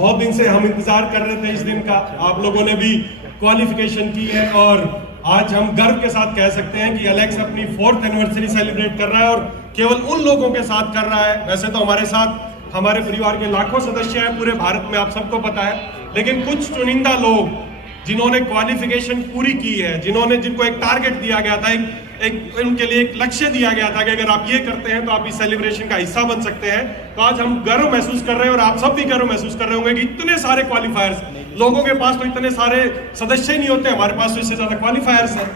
बहुत दिन से हम इंतजार कर रहे थे इस दिन का। आप लोगों ने भी क्वालिफिकेशन की है और आज हम गर्व के साथ कह सकते हैं कि एलेक्स अपनी 4th एनिवर्सरी सेलिब्रेट कर रहा है और केवल उन लोगों के साथ कर रहा है। वैसे तो हमारे साथ हमारे परिवार के लाखों सदस्य हैं पूरे भारत में, आप सबको पता है, लेकिन कुछ चुनिंदा लोग जिन्होंने क्वालिफिकेशन पूरी की है, जिनको एक टारगेट दिया गया था, उनके लिए एक लक्ष्य दिया गया था कि अगर आप ये करते हैं तो आप इस सेलिब्रेशन का हिस्सा बन सकते हैं। तो आज हम गर्व महसूस कर रहे हैं और आप सब भी गर्व महसूस कर रहे होंगे कि इतने सारे क्वालिफायर्स, लोगों के पास तो इतने सारे सदस्य ही नहीं होते, हमारे पास तो इससे ज्यादा क्वालिफायर्स हैं।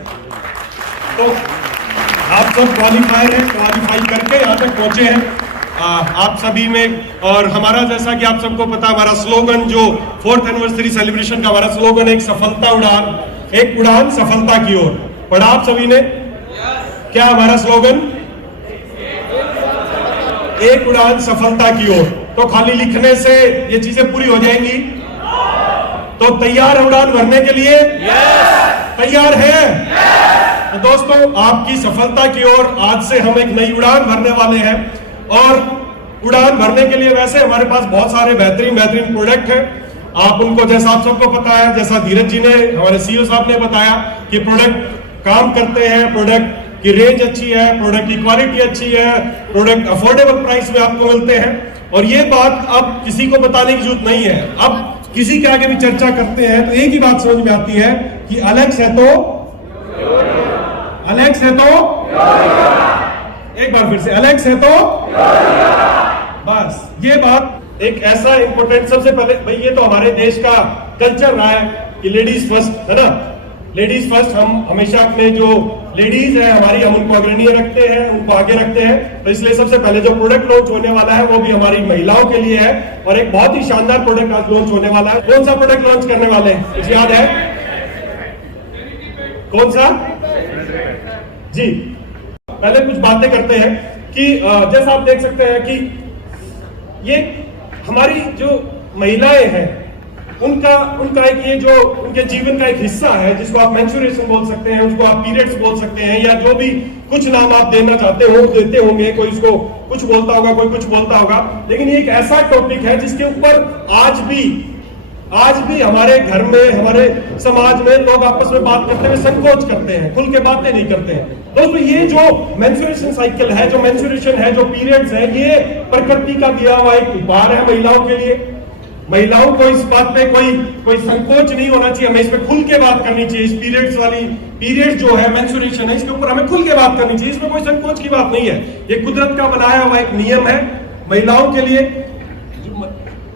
तो आप सब क्वालिफायर हैं, क्वालिफाई करके यहाँ तक पहुंचे हैं आप सभी में। और हमारा, जैसा कि आप सबको पता, हमारा स्लोगन जो 4th एनिवर्सरी सेलिब्रेशन का हमारा स्लोगन है, एक सफलता उड़ान, एक उड़ान सफलता की ओर। पढ़ा आप सभी ने? क्या हमारा स्लोगन? एक उड़ान सफलता की ओर। तो खाली लिखने से ये चीजें पूरी हो जाएंगी? तो तैयार है उड़ान भरने के लिए? तैयार है? तो दोस्तों, आपकी सफलता की ओर आज से हम एक नई उड़ान भरने वाले हैं। और उड़ान भरने के लिए वैसे हमारे पास बहुत सारे बेहतरीन प्रोडक्ट हैं। आप उनको, जैसा आप सबको पता है, जैसा धीरज जी ने, हमारे सीईओ साहब ने बताया कि प्रोडक्ट काम करते हैं, प्रोडक्ट की रेंज अच्छी है, प्रोडक्ट की क्वालिटी अच्छी है, प्रोडक्ट अफोर्डेबल प्राइस में आपको मिलते हैं। और ये बात अब किसी को बताने की जरूरत नहीं है। अब किसी के आगे भी चर्चा करते हैं तो एक ही बात समझ में आती है कि एलेक्स है तो एक बार फिर से, एलेक्स है तो बस। ये बात एक ऐसा इंपॉर्टेंट, सबसे पहले भाई ये तो हमारे देश का कल्चर रहा है कि लेडीज फर्स्ट, है ना, लेडीज फर्स्ट। हम हमेशा अपने जो लेडीज है हमारी, हम उनको अग्रणीय रखते हैं, उनको आगे रखते हैं। तो इसलिए सबसे पहले जो प्रोडक्ट लॉन्च होने वाला है वो भी हमारी महिलाओं के लिए है और एक बहुत ही शानदार प्रोडक्ट आज लॉन्च होने वाला है। कौन सा प्रोडक्ट लॉन्च करने वाले हैं, कुछ याद है? कौन सा जी? पहले कुछ बातें करते हैं कि जैसा आप देख सकते हैं कि ये हमारी जो महिलाएं हैं उनका एक ये जो उनके जीवन का एक हिस्सा है, जिसको आप मेंस्ट्रुएशन बोल सकते हैं, उसको आप पीरियड्स बोल सकते हैं, या जो भी कुछ नाम आप देना चाहते हो देते होंगे। कोई इसको कुछ बोलता होगा, कोई कुछ बोलता होगा, लेकिन ये एक ऐसा टॉपिक है जिसके ऊपर आज भी हमारे घर में, हमारे समाज में लोग आपस में बात करते हुए संकोच करते हैं, खुल के बातें नहीं करते हैं। दोस्तों, ये जो मेंस्ट्रुएशन साइकिल है, जो मेंस्ट्रुएशन है, जो पीरियड्स है, ये प्रकृति का दिया हुआ एक उपहार है महिलाओं के लिए। महिलाओं को इस बात पे कोई संकोच नहीं होना चाहिए, हमें इस पे खुल के बात करनी चाहिए। इस पीरियड जो है, मेंस्ट्रुएशन है, इसके ऊपर हमें खुल के बात करनी चाहिए, इसमें कोई संकोच की बात नहीं है। ये कुदरत का बनाया हुआ एक नियम है महिलाओं के लिए।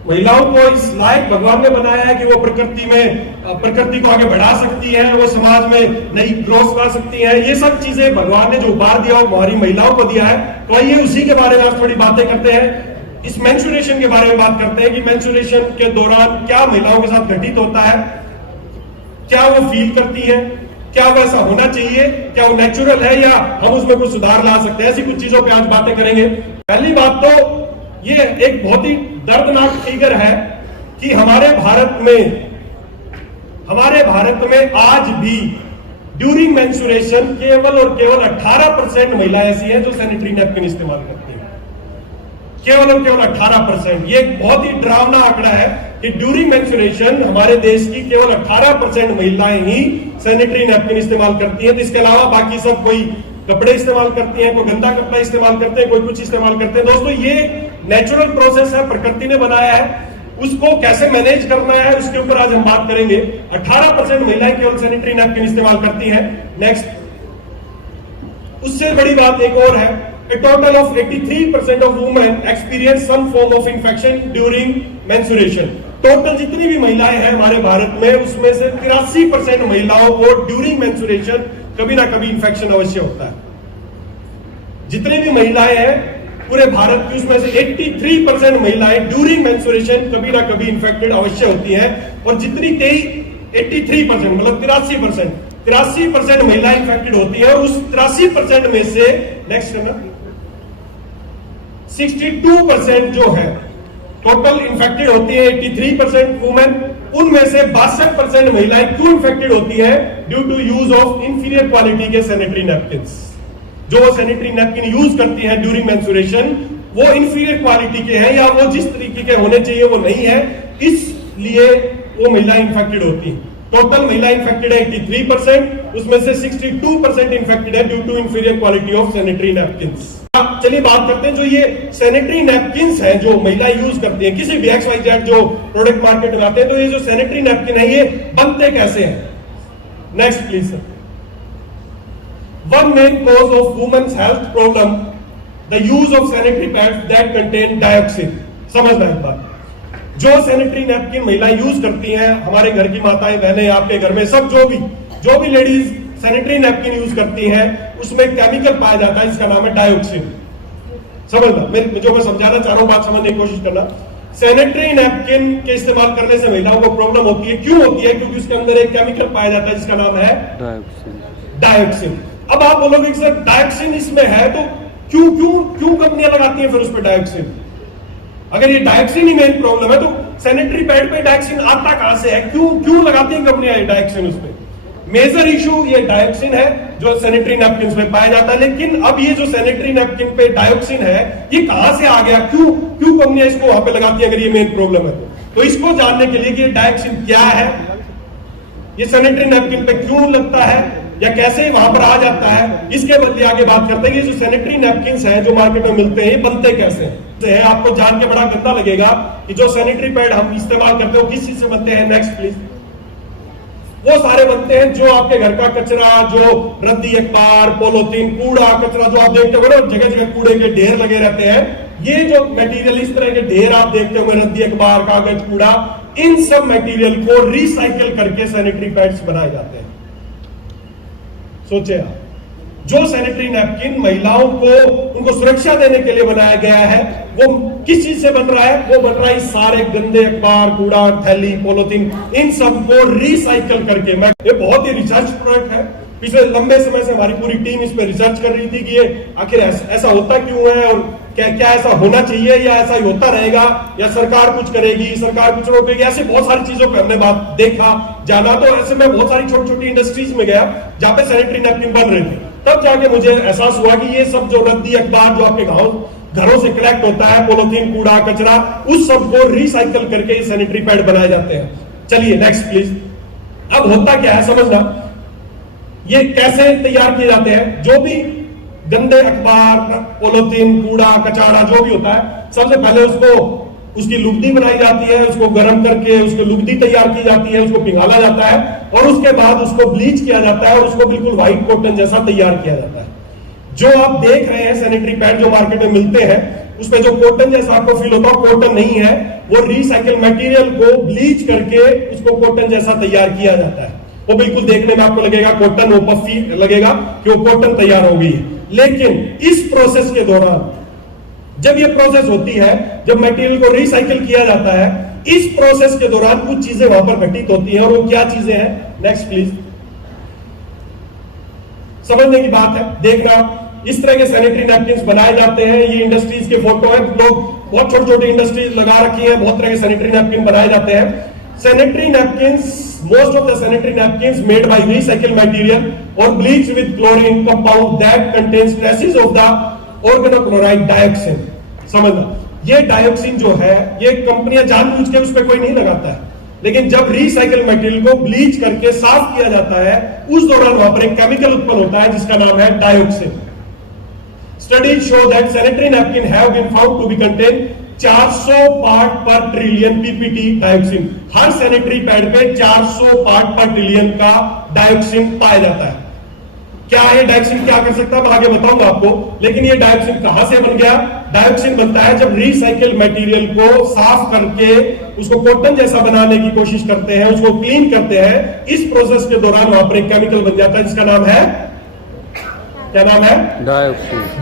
महिलाओं को इस लायक भगवान ने बनाया है कि वो प्रकृति को आगे बढ़ा सकती है, वो समाज में नई ग्रोथ ला सकती है। ये सब चीजें भगवान ने जो उपहार दिया वो हमारी महिलाओं को दिया है। तो आइए उसी के बारे में आज थोड़ी बातें करते हैं। इस मेंस्ट्रुएशन के बारे में बात करते हैं कि मेंस्ट्रुएशन के दौरान क्या महिलाओं के साथ घटित होता है, क्या वो फील करती है, क्या वो ऐसा होना चाहिए, क्या वो नेचुरल है या हम उसमें कुछ सुधार ला सकते हैं। ऐसी कुछ चीजों पे आज बातें करेंगे। पहली बात तो ये एक बहुत ही दर्दनाक फिगर है कि हमारे भारत में आज भी ड्यूरिंग मेंस्ट्रुएशन केवल और केवल 18% महिलाएं ऐसी हैं जो सैनिटरी नैपकिन इस्तेमाल करती हैं। केवल और केवल 18%। ये एक बहुत ही डरावना आंकड़ा है कि ड्यूरिंग मेंस्ट्रुएशन हमारे देश की केवल 18% महिलाएं ही सैनिटरी नैपकिन इस्तेमाल करती हैं। इसके अलावा बाकी सब कोई कपड़े इस्तेमाल करती हैं, कोई गंदा कपड़ा इस्तेमाल करते हैं, कोई कुछ इस्तेमाल करते हैं। दोस्तों, ये नेचुरल प्रोसेस है, प्रकृति ने बनाया है, उसको कैसे मैनेज करना है उसके ऊपर आज हम बात करेंगे। 18% महिलाएं केवल सैनिटरी नैपकिन इस्तेमाल करती हैं। नेक्स्ट, उससे बड़ी बात एक और है, a total of 83% of women experience some form of infection during menstruation। Total जितनी भी महिलाएं हैं हमारे भारत में, उसमें से 83% महिलाओं को ड्यूरिंग मेंस्ट्रुएशन कभी ना कभी इंफेक्शन अवश्य होता है। जितनी भी महिलाएं हैं पूरे भारत की, उसमें से 83% महिलाएं ड्यूरिंग मेंस्ट्रुएशन कभी ना कभी इंफेक्टेड अवश्य होती हैं। और जितनी 83% मतलब 83% महिलाएं इंफेक्टेड होती है। उस 83% में से नेक्स्ट है ना 62% जो है टोटल इंफेक्टेड होती है, 83% वुमेन, उनमें से 62% महिलाएं क्यों इंफेक्टेड होती है? Due to use of inferior quality के सैनिटरी नैपकिन्स। जो सैनिटरी नैपकिन यूज करती हैं ड्यूरिंग मेंस्ट्रुएशन वो इंफीरियर क्वालिटी के हैं या वो जिस तरीके के होने चाहिए वो नहीं है। इसलिए वो महिला इन्फेक्टेड होती है। टोटल महिला इन्फेक्टेड है 83%, उसमें से 62% इन्फेक्टेड है due to inferior quality of sanitary napkins. चलिए बात करते हैं जो ये सैनिटरी नैपकिन्स हैं जो महिला यूज करती हैं, किसी भी XYZ जो प्रोडक्ट मार्केट में आते हैं, तो ये जो सैनिटरी नैपकिन है ये बनते कैसे हैं? Next please sir. One main cause of women's health problem the use of sanitary pads that contain dioxin. समझना एक बात, जो सैनिटरी नैपकिन महिला यूज करती हैं, हमारे घर की माताएं बहनें, आपके घर में सब जो भी लेडीज सैनिटरी नैपकिन यूज करती हैं, उसमें केमिकल पाया जाता है, इसका नाम है डायोक्सिन। समझना, जो मैं समझाना चाह रहा हूं बात समझने की कोशिश करना। सैनिटरी नैपकिन के इस्तेमाल करने से महिलाओं को प्रॉब्लम होती है। क्यों होती है? क्योंकि उसके अंदर एक केमिकल पाया जाता है जिसका नाम है डायोक्सिन। अब आप बोलोगे सर डायोक्सिन इसमें है तो क्यों कंपनियां लगाती हैं फिर उस पर डायोक्सिन? अगर ये डायोक्सिन ही मेन प्रॉब्लम है तो सैनिटरी पैड पे डायोक्सिन आता कहां से है? क्यों लगाती हैं कंपनियां डायोक्सिन उस पे? मेजर इशू ये डायोक्सिन है जो सैनिटरी नैपकिन में पाया जाता है। लेकिन अब ये जो सैनिटरी नैपकिन पे डायोक्सिन है ये कहां से आ गया? क्यों कंपनियां इसको वहां पे लगाती है अगर ये मेन प्रॉब्लम है तो इसको जानने के लिए कि ये डायोक्सिन क्या है, ये सैनिटरी नैपकिन पे क्यों लगता है या कैसे वहां पर आ जाता है, इसके बदले आगे बात करते हैं। ये जो सैनिटरी नैपकिन हैं जो मार्केट में मिलते हैं ये बनते कैसे हैं? आपको जान के बड़ा गंदा लगेगा कि जो सैनिटरी पैड हम इस्तेमाल करते हैं वो किस चीज से बनते हैं। Next please. वो सारे बनते हैं जो आपके घर का कचरा, जो रद्दी अखबार, पॉलीथीन, कूड़ा कचरा जो आप देखते हो ना, जगह जगह कूड़े के ढेर लगे रहते हैं, ये जो मटेरियल इस तरह के ढेर आप देखते हो, रद्दी अखबार, कागज, कूड़ा, इन सब मटेरियल को रिसाइकिल करके सैनिटरी पैड्स बनाए जाते हैं। सोचे आप, जो सैनिटरी नैपकिन महिलाओं को उनको सुरक्षा देने के लिए बनाया गया है वो किस चीज से बन रहा है? वो बन रहा है इस सारे गंदे अखबार, कूड़ा, थैली, पॉलीथीन, इन सब को रिसाइकिल करके। ये बहुत ही रिसर्च प्रोडक्ट है। पिछले लंबे समय से हमारी पूरी टीम इस पे रिसर्च कर रही थी कि ये आखिर ऐसा होता क्यों है और क्या ऐसा होना चाहिए या ऐसा ही होता रहेगा या सरकार कुछ करेगी, सरकार कुछ रोकेगी, ऐसे बहुत सारी चीजों पे हमने बात देखा जाना। तो ऐसे में बहुत सारी छोटी छोटी इंडस्ट्रीज में गया जहां पे सैनिटरी नैपकिन बन रहे थे, तब जाके मुझे एहसास हुआ कि ये सब जो रद्दी अखबार जो आपके घरों से कलेक्ट होता है, पॉलीथीन, कूड़ा, कचरा, उस सब को रिसाइकिल करके ये सैनिटरी पैड बनाए जाते हैं। चलिए नेक्स्ट प्लीज। अब होता क्या है समझना, ये कैसे तैयार किए जाते हैं? जो भी गंदे अखबार, पॉलीथीन, कूड़ा, कचरा जो भी होता है, सबसे पहले उसकी लुगदी बनाई जाती है, उसको गर्म करके उसकी लुगदी तैयार की जाती है, उसको पिघाला जाता है और उसके बाद उसको ब्लीच किया जाता है और उसको बिल्कुल व्हाइट कॉटन जैसा तैयार किया जाता है। जो आप देख रहे हैं सैनिटरी पैड जो मार्केट में मिलते हैं उसमें जो कॉटन जैसा आपको फील होता है, कॉटन नहीं है, वो रिसाइकिल मटेरियल को ब्लीच करके उसको कॉटन जैसा तैयार किया जाता है। वो बिल्कुल देखने में आपको लगेगा कॉटन, वो पफी लगेगा कि वो कॉटन तैयार हो गई है। लेकिन इस प्रोसेस के दौरान जब ये प्रोसेस होती है, जब मटेरियल को रिसाइकिल किया जाता है, इस प्रोसेस के दौरान कुछ चीजें वहां पर घटित होती हैं और वो क्या चीजें हैं? Next please. समझने की बात है, देखना। इस तरह के सैनिटरी नैपकिन बनाए जाते हैं, ये इंडस्ट्रीज के फोटो है, लोग बहुत छोटी छोटी इंडस्ट्रीज लगा रखी है, बहुत तरह के सैनिटरी नैपकिन बनाए जाते हैं। Sanitary napkins, most of the sanitary napkins made by recycled material or bleached with chlorine compound that contains traces of the organochloride dioxin। समझना, ये डायोक्सिन जो है ये कंपनियां जानबूझ के उस पर कोई नहीं लगाता है, लेकिन जब रिसाइकल मटेरियल को ब्लीच करके साफ किया जाता है उस दौरान वहां पर एक केमिकल उत्पन्न होता है जिसका नाम है dioxin. Studies show that sanitary napkin have been found to be contain 400 part per trillion PPT dioxin. हर सैनिटरी पैड पे 400 पार्ट पर ट्रिलियन का डायोक्सिन पाया जाता है। क्या है डायोक्सिन, क्या कर सकता है मैं आगे बताऊंगा आपको, लेकिन ये डायोक्सिन कहां से बन गया? डायोक्सिन बनता है जब रिसाइकिल मटेरियल को साफ करके उसको कॉटन जैसा बनाने की कोशिश करते हैं, उसको क्लीन करते हैं। इस प्रोसेस के दौरान वहां पर एक केमिकल बन जाता है जिसका नाम है, क्या नाम है?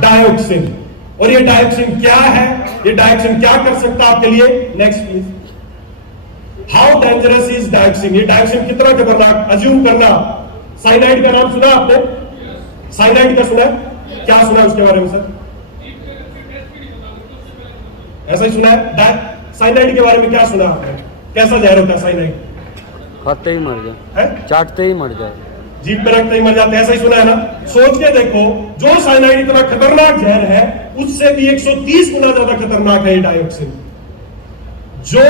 डायोक्सिन। और ये डायोक्सिन क्या है, ये डायोक्सिन क्या कर सकता है आपके लिए? Next please. How dangerous is dioxin? ये डायोक्सिन कितना खतरनाक? अज्यूम करना, साइनाइड का नाम सुना आपने? साइनाइड का सुना? क्या सुना उसके बारे में सर? ऐसा ही सुना है? साइनाइड के बारे में क्या सुना आपने? कैसा जहर होता है साइनाइड? खाते ही मर जाए, चाटते ही मर जाए, जीभ पे रखते ही मर जाते हैं, ऐसा ही सुना है ना? सोच के देखो, जो साइनाइड इतना खतरनाक जहर है उससे भी 130 गुना ज्यादा खतरनाक है ये डायोक्सिन। जो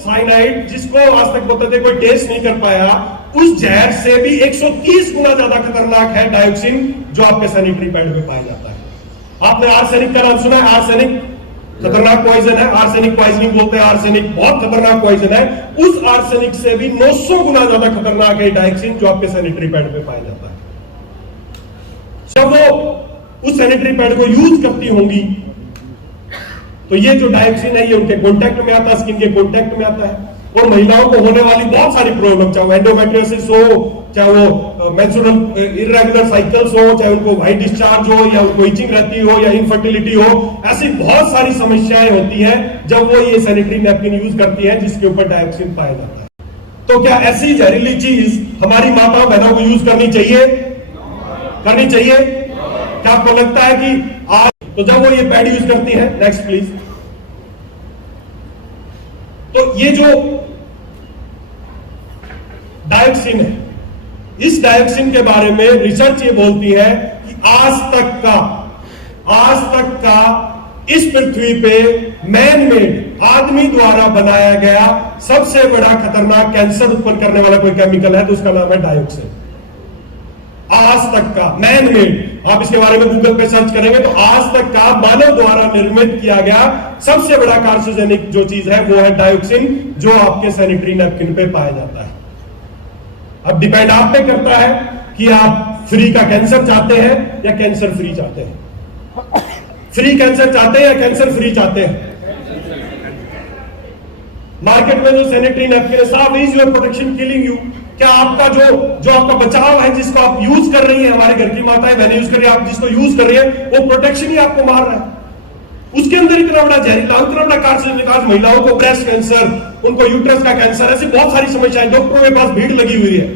साइनाइड जिसको आज तक बोलते थे कोई टेस्ट नहीं कर पाया, उस जहर से भी 130 गुना ज्यादा खतरनाक है डायोक्सिन, जो आपके सैनिटरी पैड में पाया जाता है। आपने आर्सेनिक का नाम सुना है? आर्सेनिक खतरनाक पॉइजन है, आर्सेनिक पॉइजनिंग बोलते हैं, आर्सेनिक बहुत खतरनाक पॉइजन है। उस आर्सेनिक से भी 900 गुना ज्यादा खतरनाक है डायोक्सिन, जो आपके सैनिटरी पैड में पाया जाता है। जब वो उस सैनिटरी पैड को यूज करती होंगी तो ये जो डायोक्सिन है ये उनके कॉन्टैक्ट में आता है, स्किन के कॉन्टैक्ट में आता है, और महिलाओं को होने वाली बहुत सारी प्रॉब्लम, चाहे वो एंडोमेट्रियोसिस हो, चाहे वो मेंस्ट्रुअल इर्रेगुलर साइकिल्स हो, चाहे उनको व्हाइट डिस्चार्ज हो, या उनको इचिंग रहती हो, या इनफर्टिलिटी हो, ऐसी बहुत सारी समस्याएं होती हैं जब वो ये सैनिटरी नैपकिन यूज करती हैं जिसके ऊपर डायोक्सिन पाया जाता है। तो क्या ऐसी जहरीली चीज हमारी माताओं बहनों को यूज करनी चाहिए? करनी चाहिए? क्या आपको लगता है कि आज तो जब वो ये पैड यूज करती है, नेक्स्ट प्लीज, तो ये जो डायोक्सिन है, इस डायोक्सिन के बारे में रिसर्च ये बोलती है कि आज तक का इस पृथ्वी पे मैन मेड, आदमी द्वारा बनाया गया सबसे बड़ा खतरनाक कैंसर उत्पन्न करने वाला कोई केमिकल है तो उसका नाम है डायोक्सिन। आज तक का मैन मेड, आप इसके बारे में गूगल पे सर्च करेंगे तो आज तक का मानव द्वारा निर्मित किया गया सबसे बड़ा कार्सिनोजेनिक जो चीज है वो है डायोक्सिन, जो आपके सैनिटरी नैपकिन पे पाया जाता है। अब डिपेंड आप पे करता है कि आप फ्री का कैंसर चाहते हैं या कैंसर फ्री चाहते हैं। फ्री कैंसर चाहते हैं या कैंसर फ्री चाहते हैं? मार्केट में जो सैनिटरी नैपकिन है, साफ is your protection killing you. क्या आपका जो आपका बचाव है, जिसको आप यूज कर रही है, हमारे घर की माताएं बहनें यूज कर रही है, आप जिसको यूज कर रही है, वो प्रोटेक्शन ही आपको मार रहा है। उसके अंदर इतना बड़ा जहरीला, इतना बड़ा कार्सिनोजेनिक, महिलाओं को ब्रेस्ट कैंसर, उनको यूट्रस का कैंसर, ऐसी बहुत सारी समस्याएं, डॉक्टरों के पास भीड़ लगी हुई है,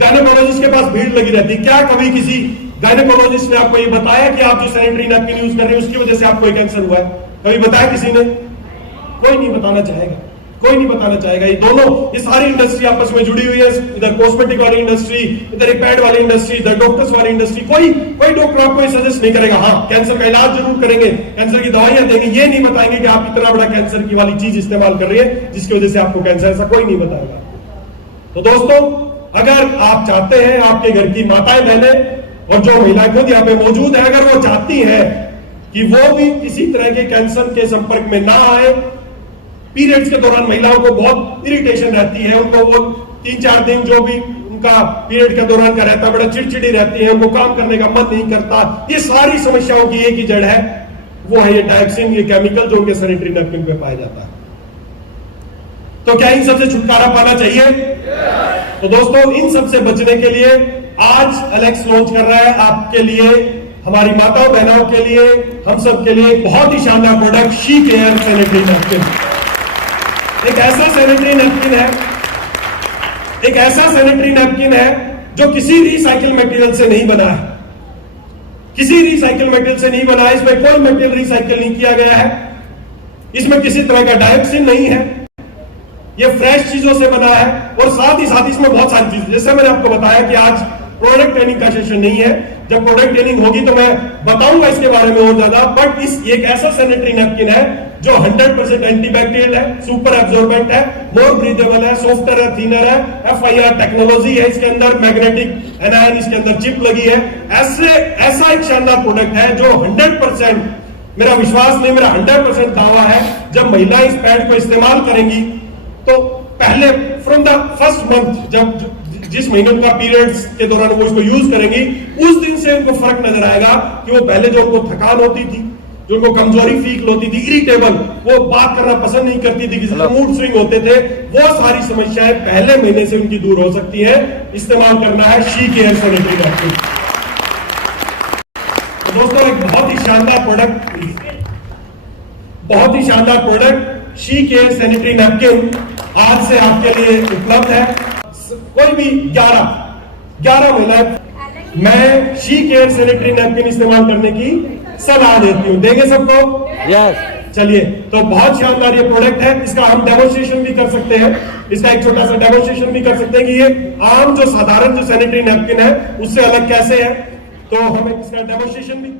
गायनेकोलॉजिस्ट के पास भीड़ लगी रहती है। क्या कभी किसी गायनेकोलॉजिस्ट ने आपको ये बताया कि आप जो सैनिटरी नैपकिन यूज कर रहे हैं उसकी वजह से आपको ये कैंसर हुआ है? कभी बताया किसी ने? कोई नहीं बताना चाहेगा, कोई नहीं बताना चाहेगा। ये दोनों, ये सारी इंडस्ट्री आपस में जुड़ी हुई है। इधर कॉस्मेटिक वाली इंडस्ट्री, इधर एक पैड वाली इंडस्ट्री, इधर डॉक्टर्स वाली इंडस्ट्री। कोई डॉक्टर आपको ये सजेस्ट नहीं करेगा, हाँ कैंसर का इलाज जरूर करेंगे, कैंसर की दवाइयां देंगे, ये नहीं बताएंगे कि आप इतना बड़ा कैंसर की वाली चीज इस्तेमाल कर रही है जिसकी वजह से आपको कैंसर, ऐसा कोई नहीं बताएगा। तो दोस्तों, अगर आप चाहते हैं आपके घर की माताएं बहनें और जो महिलाएं खुद यहाँ पे मौजूद है, अगर वो चाहती है कि वो भी किसी तरह के कैंसर के संपर्क में ना आए, पीरियड्स के दौरान महिलाओं को बहुत इरिटेशन रहती है, उनको वो 3-4 दिन जो भी उनका पीरियड के दौरान का रहता है, बड़ा चिड़चिड़ी रहती है, उनको काम करने का मन नहीं करता, ये सारी समस्याओं की एक ही जड़ है, वो है ये डायोक्सिन, ये केमिकल जो उनके सैनिटरी नैपकिन पे पाया जाता है। तो क्या इन सबसे छुटकारा पाना चाहिए? तो दोस्तों, इन सबसे बचने के लिए आज एलेक्स लॉन्च कर रहा है आपके लिए, हमारी माताओं बहनों के लिए, हम सब के लिए एक बहुत ही शानदार product, she care sanitary napkin. एक ऐसा सैनिटरी नैपकिन है, एक ऐसा सैनिटरी नैपकिन है जो किसी रिसाइकिल मटेरियल से नहीं बना है, किसी रिसाइकिल मटेरियल से नहीं बना है, इसमें कोई मटेरियल रिसाइकिल नहीं किया गया है, इसमें किसी तरह का डायोक्सिन नहीं है, ये फ्रेश चीजों से बना है। और साथ ही साथ इसमें बहुत सारी चीजें, जैसे मैंने आपको बताया कि आज प्रोडक्ट ट्रेनिंग का सेशन नहीं है, जब प्रोडक्ट ट्रेनिंग होगी तो मैं बताऊंगा इसके बारे में और ज्यादा। बट इस एक ऐसा सैनिटरी नैपकिन है जो 100% एंटीबैक्टीरियल है, सुपर एब्जॉर्बेंट है, मोर ब्रीदेबल है, सॉफ्टर है, थिनर है, FIR टेक्नोलॉजी है इसके अंदर, मैग्नेटिक एनायन इसके अंदर चिप लगी है। ऐसा एक शानदार प्रोडक्ट है जो 100%, मेरा विश्वास नहीं, मेरा 100% दावा है, जब महिलाएं इस पैड को इस्तेमाल करेंगी तो पहले फ्रॉम द फर्स्ट मंथ, जब जिस महीने उनका पीरियड्स के दौरान वो इसको यूज करेंगी, उस दिन से उनको फर्क नजर आएगा कि वो पहले जो उनको थकान होती थी, जो उनको कमजोरी फील होती थी, इरिटेबल, वो बात करना पसंद नहीं करती थी, किसी का मूड स्विंग होते थे, वो सारी समस्याएं पहले महीने से उनकी दूर हो सकती है। इस्तेमाल करना है शी केयर सैनिटरी नैपकिन। तो दोस्तों, एक बहुत ही शानदार प्रोडक्ट, बहुत ही शानदार product she care sanitary napkin आज से आपके लिए उपलब्ध है। कोई भी 11 महिलाएं मैं शी केयर सैनिटरी नैपकिन इस्तेमाल करने की सलाह देती हूं। देंगे सबको? यस। चलिए, तो बहुत शानदार ये प्रोडक्ट है, इसका हम डेमोन्स्ट्रेशन भी कर सकते हैं, इसका एक छोटा सा डेमोन्स्ट्रेशन भी कर सकते हैं कि ये आम जो साधारण जो सैनिटरी नैपकिन है उससे अलग कैसे है। तो हम इसका डेमोन्स्ट्रेशन भी